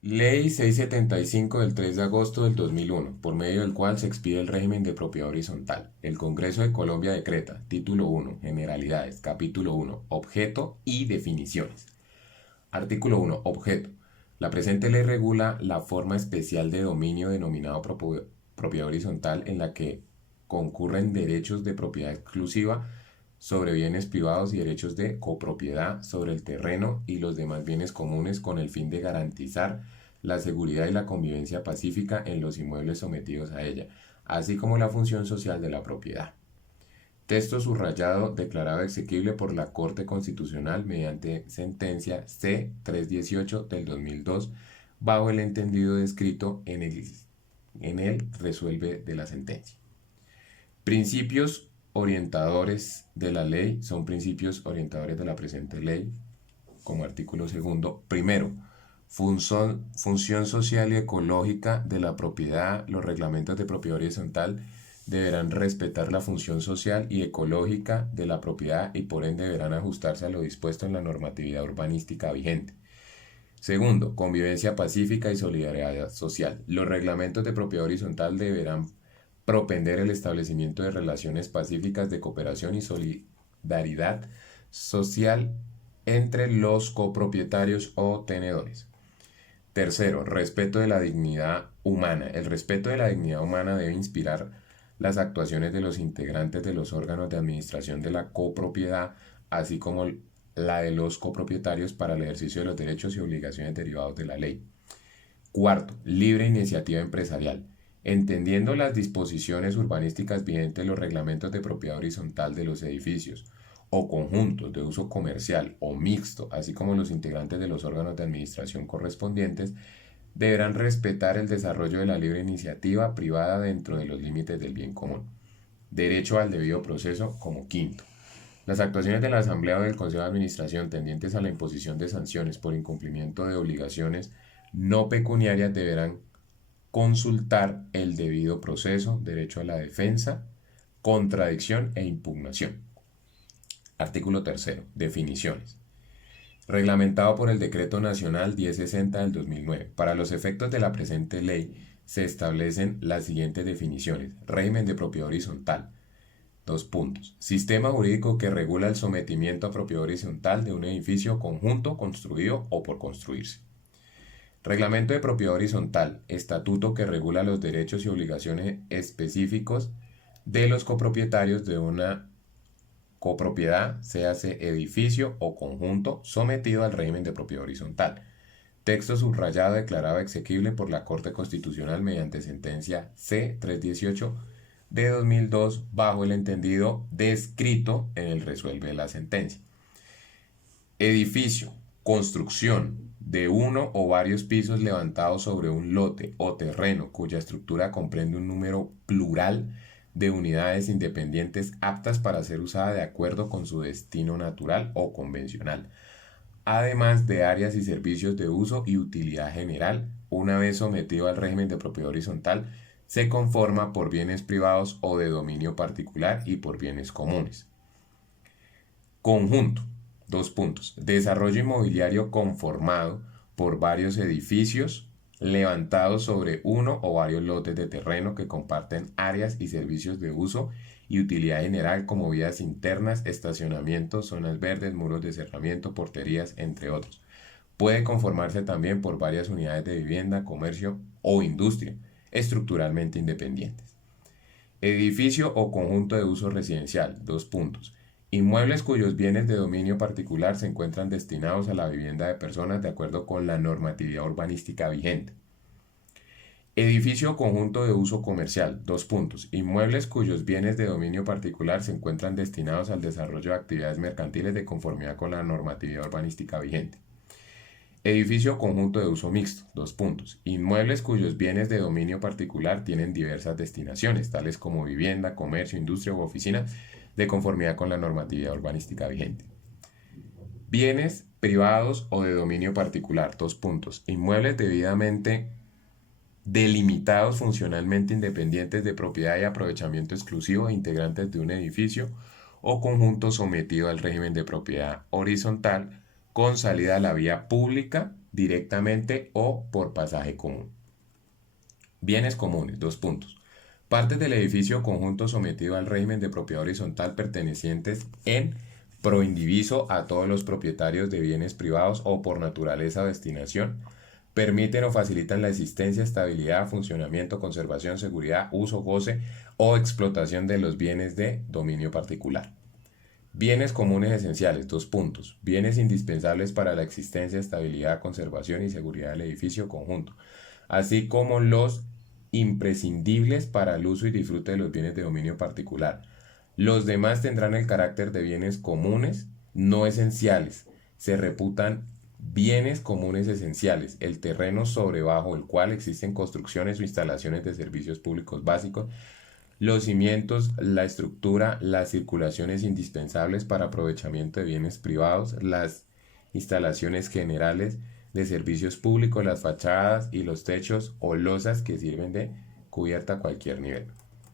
Ley 675 del 3 de agosto del 2001, por medio del cual se expide el régimen de propiedad horizontal. El Congreso de Colombia decreta, título 1, Generalidades, capítulo 1, Objeto y definiciones. Artículo 1, Objeto. La presente ley regula la forma especial de dominio denominado propiedad horizontal en la que concurren derechos de propiedad exclusiva sobre bienes privados y derechos de copropiedad sobre el terreno y los demás bienes comunes con el fin de garantizar la seguridad y la convivencia pacífica en los inmuebles sometidos a ella, así como la función social de la propiedad. Texto subrayado declarado exequible por la Corte Constitucional mediante sentencia C-318 del 2002 bajo el entendido descrito en el resuelve de la sentencia. Principios orientadores de la ley son principios orientadores de la presente ley, como artículo segundo. Primero, función social y ecológica de la propiedad. Los reglamentos de propiedad horizontal deberán respetar la función social y ecológica de la propiedad y por ende deberán ajustarse a lo dispuesto en la normatividad urbanística vigente. Segundo, convivencia pacífica y solidaridad social. Los reglamentos de propiedad horizontal deberán propender el establecimiento de relaciones pacíficas de cooperación y solidaridad social entre los copropietarios o tenedores. Tercero, respeto de la dignidad humana. El respeto de la dignidad humana debe inspirar las actuaciones de los integrantes de los órganos de administración de la copropiedad, así como la de los copropietarios para el ejercicio de los derechos y obligaciones derivados de la ley. Cuarto, libre iniciativa empresarial. Entendiendo las disposiciones urbanísticas vigentes, los reglamentos de propiedad horizontal de los edificios o conjuntos de uso comercial o mixto, así como los integrantes de los órganos de administración correspondientes, deberán respetar el desarrollo de la libre iniciativa privada dentro de los límites del bien común. Derecho al debido proceso como quinto. Las actuaciones de la Asamblea o del Consejo de Administración tendientes a la imposición de sanciones por incumplimiento de obligaciones no pecuniarias deberán consultar el debido proceso, derecho a la defensa, contradicción e impugnación. Artículo tercero. Definiciones. Reglamentado por el Decreto Nacional 1060 del 2009. Para los efectos de la presente ley se establecen las siguientes definiciones. Régimen de propiedad horizontal. Dos puntos. Sistema jurídico que regula el sometimiento a propiedad horizontal de un edificio conjunto construido o por construirse. Reglamento de propiedad horizontal. Estatuto que regula los derechos y obligaciones específicos de los copropietarios de una copropiedad, séase edificio o conjunto, sometido al régimen de propiedad horizontal. Texto subrayado declarado exequible por la Corte Constitucional mediante sentencia C-318 de 2002 bajo el entendido descrito en el resuelve de la sentencia. Edificio, construcción de uno o varios pisos levantados sobre un lote o terreno cuya estructura comprende un número plural de unidades independientes aptas para ser usadas de acuerdo con su destino natural o convencional, además de áreas y servicios de uso y utilidad general. Una vez sometido al régimen de propiedad horizontal, se conforma por bienes privados o de dominio particular y por bienes comunes. Conjunto. Dos puntos. Desarrollo inmobiliario conformado por varios edificios levantados sobre uno o varios lotes de terreno que comparten áreas y servicios de uso y utilidad general como vías internas, estacionamientos, zonas verdes, muros de cerramiento, porterías, entre otros. Puede conformarse también por varias unidades de vivienda, comercio o industria, estructuralmente independientes. Edificio o conjunto de uso residencial. Dos puntos. Inmuebles cuyos bienes de dominio particular se encuentran destinados a la vivienda de personas de acuerdo con la normatividad urbanística vigente. Edificio o conjunto de uso comercial. Dos puntos. Inmuebles cuyos bienes de dominio particular se encuentran destinados al desarrollo de actividades mercantiles de conformidad con la normatividad urbanística vigente. Edificio o conjunto de uso mixto. Dos puntos. Inmuebles cuyos bienes de dominio particular tienen diversas destinaciones, tales como vivienda, comercio, industria u oficina, de conformidad con la normatividad urbanística vigente. Bienes privados o de dominio particular. Dos puntos. Inmuebles debidamente delimitados funcionalmente independientes de propiedad y aprovechamiento exclusivo e integrantes de un edificio o conjunto sometido al régimen de propiedad horizontal con salida a la vía pública directamente o por pasaje común. Bienes comunes, dos puntos. Partes del edificio o conjunto sometido al régimen de propiedad horizontal pertenecientes en proindiviso a todos los propietarios de bienes privados o por naturaleza o destinación, permiten o facilitan la existencia, estabilidad, funcionamiento, conservación, seguridad, uso, goce o explotación de los bienes de dominio particular. Bienes comunes esenciales, dos puntos. Bienes indispensables para la existencia, estabilidad, conservación y seguridad del edificio o conjunto, así como los imprescindibles para el uso y disfrute de los bienes de dominio particular. Los demás tendrán el carácter de bienes comunes no esenciales. Se reputan bienes comunes esenciales: el terreno sobre bajo el cual existen construcciones o instalaciones de servicios públicos básicos, los cimientos, la estructura, las circulaciones indispensables para aprovechamiento de bienes privados, las instalaciones generales de servicios públicos, las fachadas y los techos o losas que sirven de cubierta a cualquier nivel.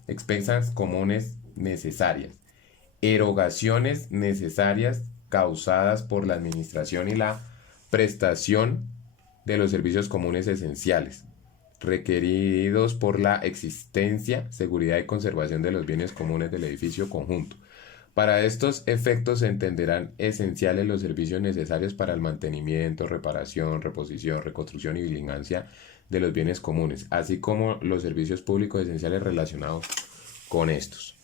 Expensas comunes necesarias: erogaciones necesarias causadas por la administración y la prestación de los servicios comunes esenciales, requeridos por la existencia, seguridad y conservación de los bienes comunes del edificio conjunto. Para estos efectos se entenderán esenciales los servicios necesarios para el mantenimiento, reparación, reposición, reconstrucción y vigilancia de los bienes comunes, así como los servicios públicos esenciales relacionados con estos.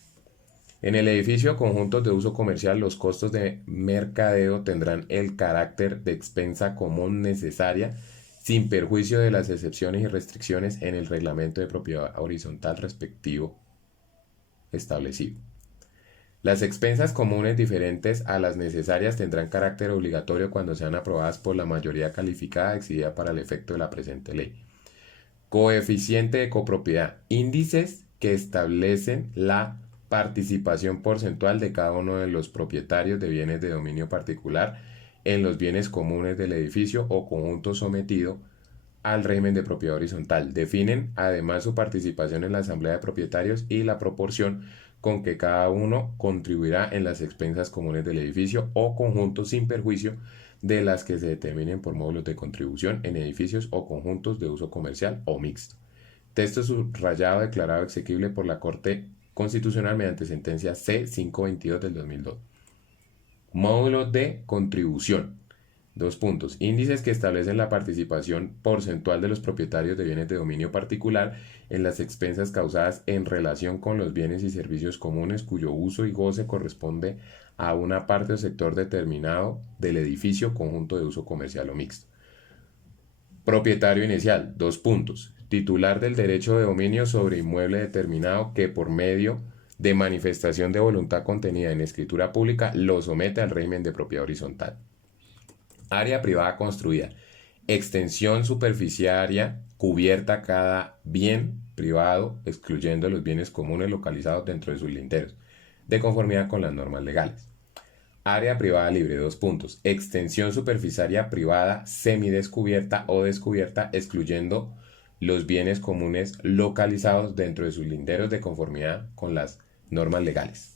En el edificio conjuntos de uso comercial, los costos de mercadeo tendrán el carácter de expensa común necesaria, sin perjuicio de las excepciones y restricciones en el reglamento de propiedad horizontal respectivo establecido. Las expensas comunes diferentes a las necesarias tendrán carácter obligatorio cuando sean aprobadas por la mayoría calificada exigida para el efecto de la presente ley. Coeficiente de copropiedad: índices que establecen la participación porcentual de cada uno de los propietarios de bienes de dominio particular en los bienes comunes del edificio o conjunto sometido al régimen de propiedad horizontal. Definen además su participación en la asamblea de propietarios y la proporción con que cada uno contribuirá en las expensas comunes del edificio o conjunto, sin perjuicio de las que se determinen por módulos de contribución en edificios o conjuntos de uso comercial o mixto. Texto subrayado declarado exequible por la Corte Constitucional mediante sentencia C-522 del 2002. Módulo de contribución. Dos puntos. Índices que establecen la participación porcentual de los propietarios de bienes de dominio particular en las expensas causadas en relación con los bienes y servicios comunes cuyo uso y goce corresponde a una parte o sector determinado del edificio, conjunto de uso comercial o mixto. Propietario inicial. Dos puntos. Titular del derecho de dominio sobre inmueble determinado que por medio de manifestación de voluntad contenida en escritura pública lo somete al régimen de propiedad horizontal. Área privada construida: extensión superficiaria cubierta cada bien privado, excluyendo los bienes comunes localizados dentro de sus linderos, de conformidad con las normas legales. Área privada libre: dos puntos. Extensión superficiaria privada semidescubierta o descubierta, excluyendo los bienes comunes localizados dentro de sus linderos, de conformidad con las normas legales.